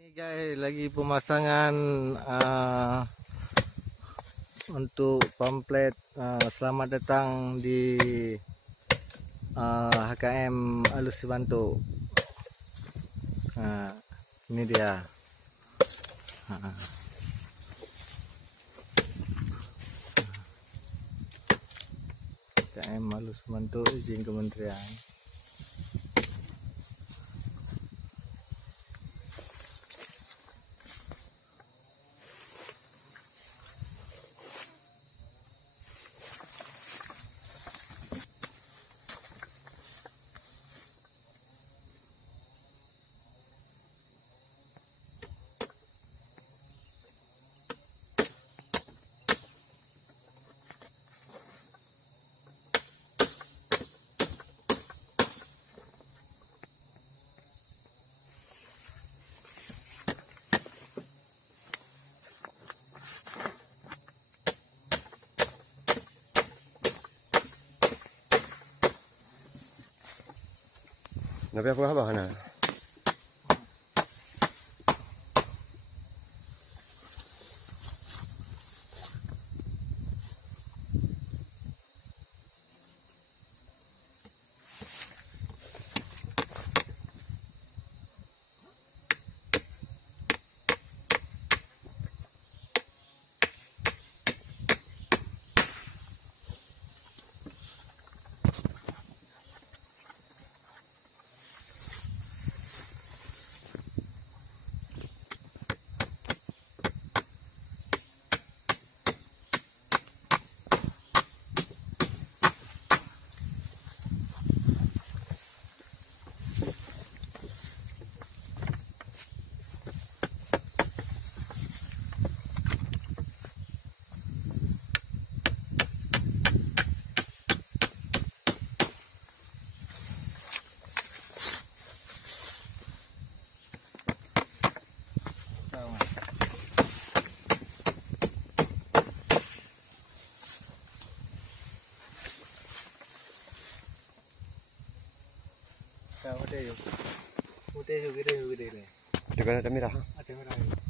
Ini guys, lagi pemasangan untuk pamflet selamat datang di HKM Alus Bantu. Ini dia. HKM Alus Bantu izin kementerian. Nabi apa khabar nak? Udah yuk, gede ni. Ada merah. Ada merah.